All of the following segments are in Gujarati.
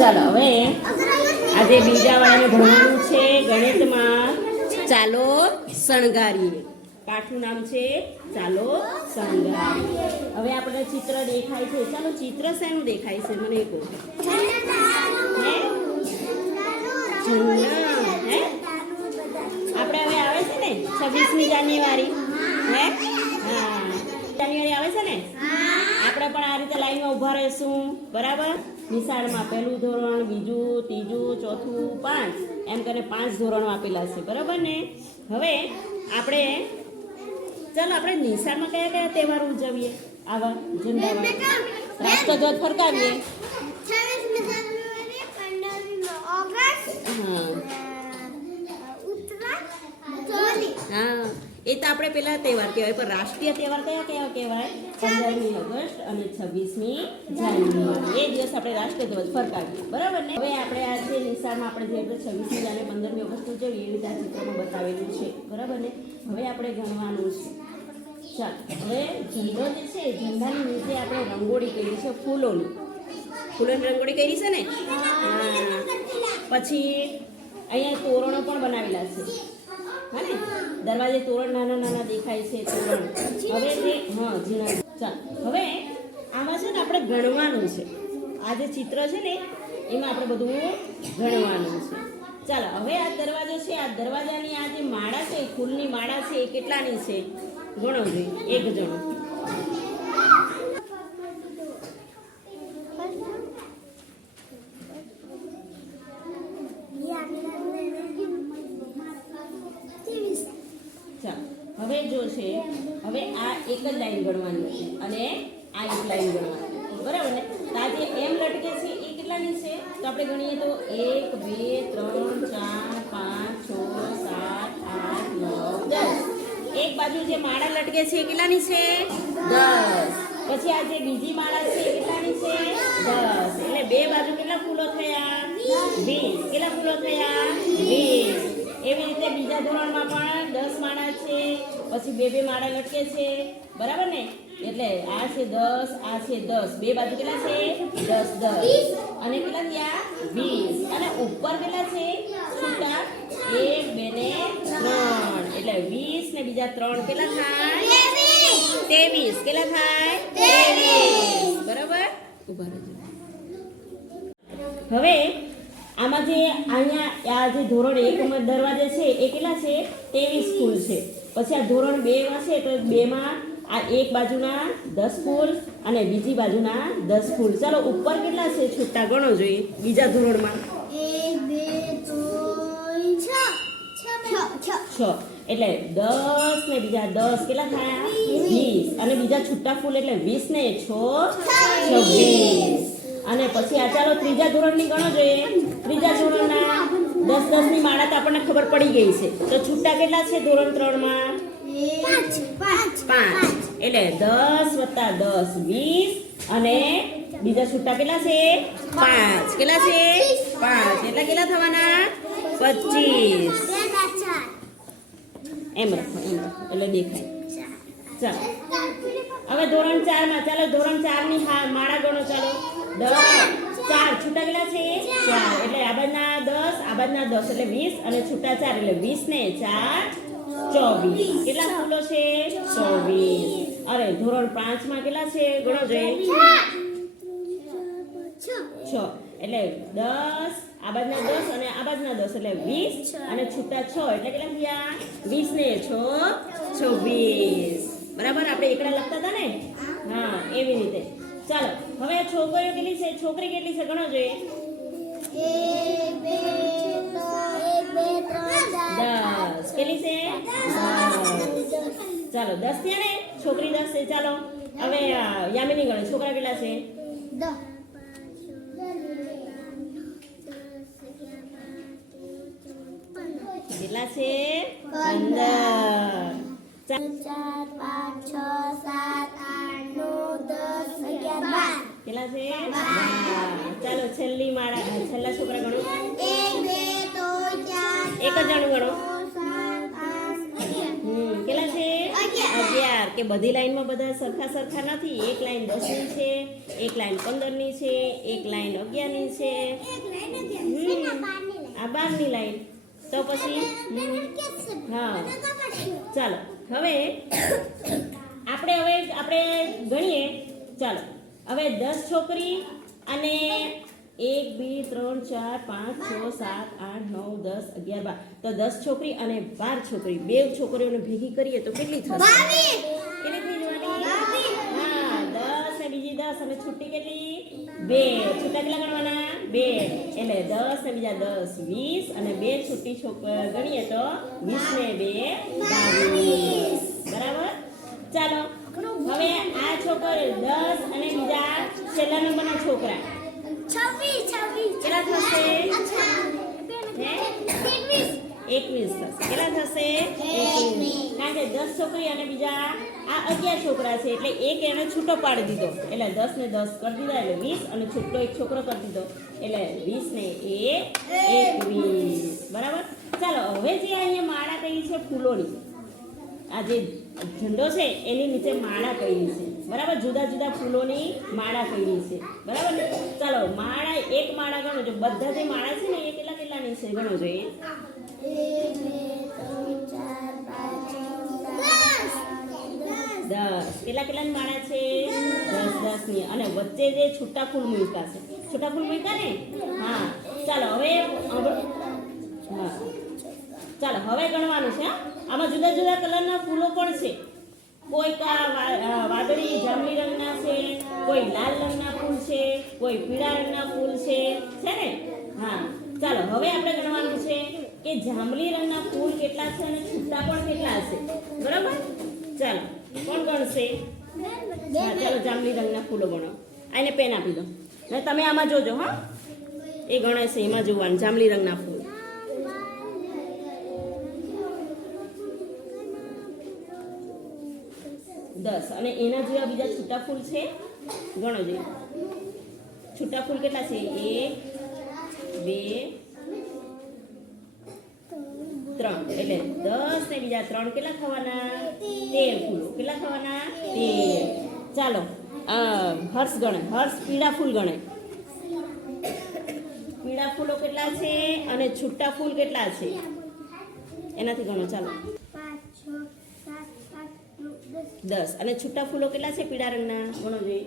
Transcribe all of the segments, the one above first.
ચાલો હવે આજે બીજા વાળાને ભણવાનું છે ગણિતમાં. ચાલો શણગારીએ. પાઠનું નામ છે ચાલો શણગારીએ. હવે આપણે ચિત્ર દેખાય છે. ચાલો ચિત્ર શેનું દેખાય છે? મને કહો હે? આપણે હવે આવે છે ને છવ્વીસમી જાન્યુઆરી. હે? હા. જાન્યુઆરી આવે છે ને? આપણે પણ આ રીતે લાઈનમાં ઊભા રહીશું. બરાબર? નિશાળમાં પહેલું ધોરણ બીજું ત્રીજું ચોથું પાંચ. એમ કરીને પાંચ ધોરણો આપેલા છે. બરાબર ને? હવે આપણે ચાલો આપણે નિશાળમાં કયા કયા તહેવાર ઉજવીએ? આવા ઝંડાવાળા રાષ્ટ્રધ્વજ ફરકાવીએ. હા. હા. એ તો આપણે પેલા તહેવાર કહેવાય, પણ રાષ્ટ્રીય તહેવાર કયા કયા કહેવાય? પંદરમી ઓગસ્ટ અને છવ્વીસમી જાન્યુઆરી. એ દિવસ આપણે રાષ્ટ્રીય ધ્વજ ફરકાવીએ. બરાબર ને? હવે આપણે આજે નિશાળમાં આપણે જે આપણે છવ્વીસમી જાન્યુઆરી પંદરમી ઓગસ્ટ ઉજવીએ એવી રીતે આ ચિત્રમાં બતાવેલું છે. બરાબર ને? હવે આપણે ગણવાનું છે. ચાલ, હવે ઝંડો જે છે ઝંડાની નીચે આપણે રંગોળી કરી છે ફૂલોની. ફૂલોની રંગોળી કરી છે ને? હા. પછી અહીંયા તોરણો પણ બનાવેલા છે. હા દરવાજે તોરણ નાના નાના દેખાય છે તોરણ હવે જે હા, ઝીણા. ચાલ. હવે આમાં છે ને આપણે ગણવાનું છે. આ જે ચિત્ર છે ને, એમાં આપણે બધું ગણવાનું છે. ચાલો, હવે આ દરવાજો છે, આ દરવાજાની આ જે માળા છે, ફૂલની માળા છે, એ કેટલાની છે? ગણો જોઈએ એક જણો ચાલો હવે જો છે હવે આ એક જ લાઈન ગણવાની છે અને આ એક લાઈન ગણવાની બરાબર ને? તો જે એમ લટકે છે એ કેટલાની છે? તો આપણે ગણીએ તો એક બે ત્રણ ચાર પાંચ છ સાત આઠ નવ દસ. એક બાજુ જે માળા લટકે છે એ કેટલાની છે? દસ. પછી આ જે બીજી માળા છે એ કેટલાની છે? દસ. એટલે બે બાજુ કેટલા ફૂલો થયા? વીસ. કેટલા ફૂલો થયા? વીસ. એવી રીતે બીજા ધોરણમાં પણ દસ માળા છે પછી બે બે માળા લટકે છે બરાબર ને? એટલે આ છે દસ આ છે દસ. બે બાજુ કેટલા છે? દસ દસ. અને કેટલા થયા? વીસ. અને ઉપર કેટલા છે? છૂટા એક બે ને ત્રણ. એટલે વીસ ને બીજા ત્રણ કેટલા થાય? ત્રેવીસ. કેટલા થાય? ત્રેવીસ. બરાબર? ઊભા રહેજો. હવે આમાં જે અહીંયા આ જે ધોરણ એકમાં દરવાજે છે એ કેટલા છે? ત્રેવીસ ફૂલ છે. પછી આ ધોરણ બેમાં છે તો બેમાં આ એક બાજુના દસ ફૂલ અને બીજી બાજુના દસ ફૂલ. ચાલો ઉપર કેટલા છે છૂટા? ગણો જોઈએ. બીજા ધોરણમાં. છ. એટલે દસ ને બીજા દસ કેટલા થયા? વીસ. અને બીજા છૂટા ફૂલ એટલે વીસ ને છ. છવ્વીસ. અને પછી આ ચાલો ત્રીજા ધોરણની ગણો જોઈએ. ત્રીજા ધોરણના દસ દસની માળા તો આપણને ખબર પડી ગઈ છે. તો છૂટા કેટલા છે ધોરણ ત્રણમાં? પાંચ એટલે દસ વત્તા દસ વીસ. અને બીજા છૂટા કેટલા છે? પાંચ. કેટલા છે? પાંચ. એટલે કેટલા થવાના? પચીસ. એમ રાખો એમ રાખો. એટલે દેખાય. ચાલો. હવે ધોરણ ચારમાં ચાલો ધોરણ ચારની હા માળા ગણો ચાલો. ચાર. છૂટા કેટલા છે? ચાર. એટલે આ દસ આ બાજના દસ એટલે વીસ અને છૂટા ચાર એટલે વીસ ને ચાર, ચોવીસ. કેટલા સ્કૂલો છે? ચોવીસ. અરે, ધોરણ પાંચમાં કેટલા છે? ગણો જોઈએ છ. એટલે દસ આ દસ અને આ દસ એટલે વીસ અને છૂટા છ. એટલે કેટલા થયા? વીસ ને છ, છવ્વીસ. બરાબર? આપણે એકડા લખતા હતા ને? હા, એવી રીતે. ચાલો, હવે છોકરીઓ કેટલી છે? છોકરી કેટલી છે? ગણો જોઈએ. દસ. છે? ચાલો, દસ થયા ને? છોકરી દસ છે. ચાલો, હવે યામિની ગણે. છોકરા કેટલા છે? કેટલા છે? પંદર. ચાર પાંચ કેટલા છે? ચાલો છેલ્લી માળા છેલ્લા છોકરા ગણો. એક જ જણું ગણો. હમ, કેટલા છે? અગિયાર. કે બધી લાઈનમાં બધા સરખા સરખા નથી? એક લાઈન દસની છે, એક લાઈન પંદરની છે, એક લાઈન અગિયારની છે. આ બારની લાઈન. તો પછી. હા. ચાલો, હવે આપણે હવે આપણે ગણીએ. ચાલો. હવે દસ છોકરી અને એક બે ત્રણ ચાર પાંચ છ સાત આઠ નવ દસ અગિયાર બાર. તો દસ છોકરી અને બાર છોકરી. બે છોકરીઓને ભેગી કરીએ તો કેટલી થશે? કેટલી થઈ જવાની? હા દસ ને બીજી દસ અને છુટ્ટી કેટલી? બે. છૂટા કેટલા ગણવાના? બે. એટલે દસ ને બીજા દસ વીસ. અને બે છોક ગણીએ તો વીસ ને બે બાવીસ. બરાબર? ચાલો. હવે આ છોકરો દસ અને બીજા છેલ્લા નંબરના છોકરા. કેટલા થશે? એકવીસ. થશે. કેટલા થશે? કારણ કે દસ છોકરી અને બીજા આ અગિયાર છોકરા છે એટલે એક એને છૂટો પાડી દીધો. એટલે દસ ને દસ કરી દીધા એટલે વીસ અને છૂટો એક છોકરો કરી દીધો. એટલે વીસ ને એક એકવીસ. બરાબર? ચાલો હવે જે અહીંયા માળા કહી છે ફૂલોની આ જે ઝંડો છે, એની નીચે માળા કરી છે. બરાબર? જુદા જુદા ફૂલોની માળા કરી છે. બરાબર ને? ચાલો, માળા એક માળા ગણો જો બધા જે માળા છે ને, એ કેટલા કેટલાની છે ગણો જોઈએ દસ. કેટલા કેટલાની માળા છે? દસ દસની અને વચ્ચે જે છૂટા ફૂલ મૂક્યા છે. છૂટા ફૂલ મૂક્યા ને? હા. ચાલો, હવે- હા. ચાલો, હવે ગણવાનું છે? આમાં જુદા જુદા કલરના ફૂલો પણ છે. કોઈ વાદળી, જાંબલી રંગના છે, કોઈ લાલ રંગના ફૂલ છે, કોઈ પીળા રંગના ફૂલ છે છે ને? હા. ચાલો, હવે આપણે ગણવાનું છે કે જાંબલી રંગના ફૂલ કેટલા છે અને છૂટા પણ કેટલા છે બરાબર? ચાલો, કોણ ગણશે? ચાલો, જાંબલી રંગના ફૂલો ગણો. આને પેન આપી દો. ને તમે આમાં જોજો, હા? એ ગણે છે, એમાં જોવાનું, જાંબલી રંગના ફૂલ. દસ. અને એના જેવા બીજા છૂટા ફૂલ છે? ગણો જોઈએ છૂટા ફૂલ કેટલા છે? એક, બે, ત્રણ. એટલે દસ ને બીજા ત્રણ કેટલા થવાના? તેર ફૂલો. કેટલા થવાના? તેર. ચાલો હર્ષ ગણે હર્ષ, પીળા ફૂલ ગણે પીળા ફૂલો કેટલા છે અને છૂટા ફૂલ કેટલા છે? એનાથી ગણો, ચાલો. પાંચ, છ, સાત, આઠ દસ. અને છૂટા ફૂલો કેટલા છે? પીળા રંગના? ગણો જોઈએ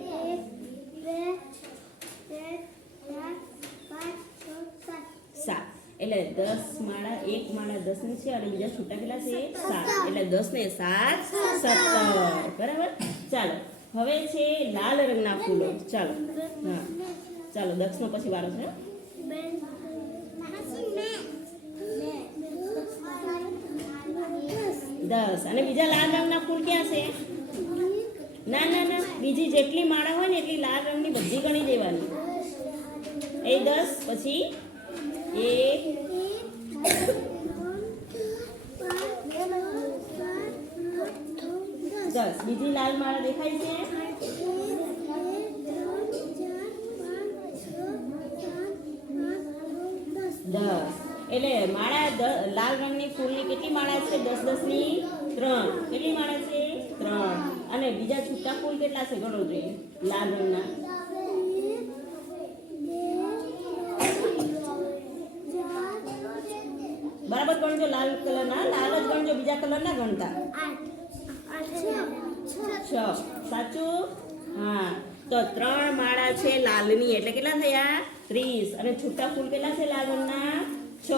સાત. એટલે દસ માળા એક માળા દસની છે અને બીજા છૂટા કેટલા છે? સાત. એટલે દસ ને સાત, સત્તર. બરાબર? ચાલો. હવે છે લાલ રંગના ફૂલો. ચાલો. હા. ચાલો દક્ષનો પછી વારો છે દસ. અને બીજા લાલ રંગના ફૂલ ક્યાં છે? ના ના ના. બીજી જેટલી માળા હોય ને એટલી લાલ રંગની બધી ગણી દેવાની. એ દસ, પછી એક, દસ. બીજી લાલ માળા દેખાય છે દસ એટલે માળા દ- ફૂલની કેટલી માળા છે? દસ દસની ત્રણ. કેટલી માળા છે? ત્રણ. અને બીજા છૂટા ફૂલ કેટલા છે? ગણો જોઈએ. લાલ રંગના. બરાબર ગણજો લાલ કલરના. લાલ જ ગણજો, બીજા કલર ના ગણતા. છ. સાચું? હા. તો ત્રણ માળા છે લાલની. એટલે કેટલા થયા? ત્રીસ. અને છૂટા ફૂલ કેટલા છે લાલ રંગના? છ?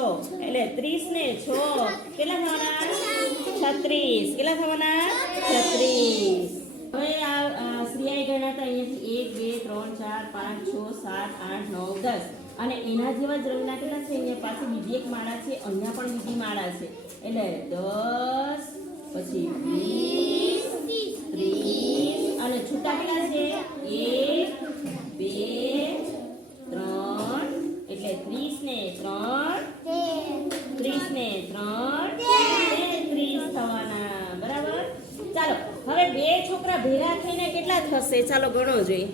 એટલે ત્રીસ ને છ. કેટલા થવાના? છત્રીસ. કેટલા થવાના? છત્રીસ. હવે આ શ્રીઆઈ શ્રીયાઈ ગણાતા અહીંયાથી એક, બે, ત્રણ, ચાર, પાંચ, છ, સાત, આઠ, નવ, દસ. અને એના જેવા જ રંગના કેટલા છે અહીંયા? પાછી બીજી એક માળા છે, અહીંયા પણ બીજી માળા છે. એટલે દસ, પછી વીસ, ત્રીસ, અને છૂટા કેટલા છે? એક, બે, ત્રણ, એટલે ત્રીસ ને ત્રણ ત્રીસ ને ત્રણ તેત્રીસ થવાના બરાબર ચાલો હવે બે છોકરા ભેગા થઈને કેટલા થશે? ચાલો ગણો જોઈએ.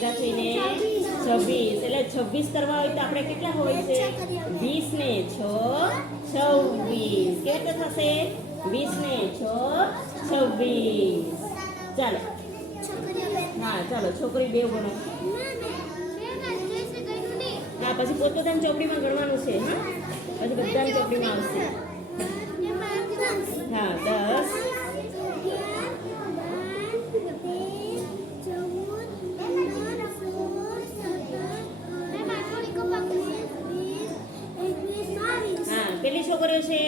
છવ્વીસ. એટલે છવ્વીસ કરવા હોય તો આપણે કેટલા હોય છે? વીસ ને છ, છવ્વીસ. કેવી રીતે થશે? વીસ ને છ, છવ્વીસ. ચાલો. હા, ચાલો, છોકરી બે ગણો હા, પછી પોતપોતાની ચોપડીમાં ગણવાનું છે, હા? પછી બધાની ચોપડીમાં આવશે. હા, દસ. કર્યો છે?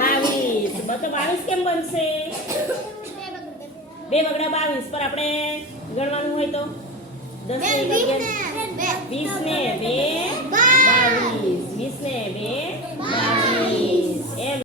બાવીસ. બધો બાવીસ કેમ બનશે? બે બગડા બાવીસ. પર આપણે ગણવાનું હોય તો? દસ વીસ ને બે બાવીસ. વીસ ને બે બાવીસ.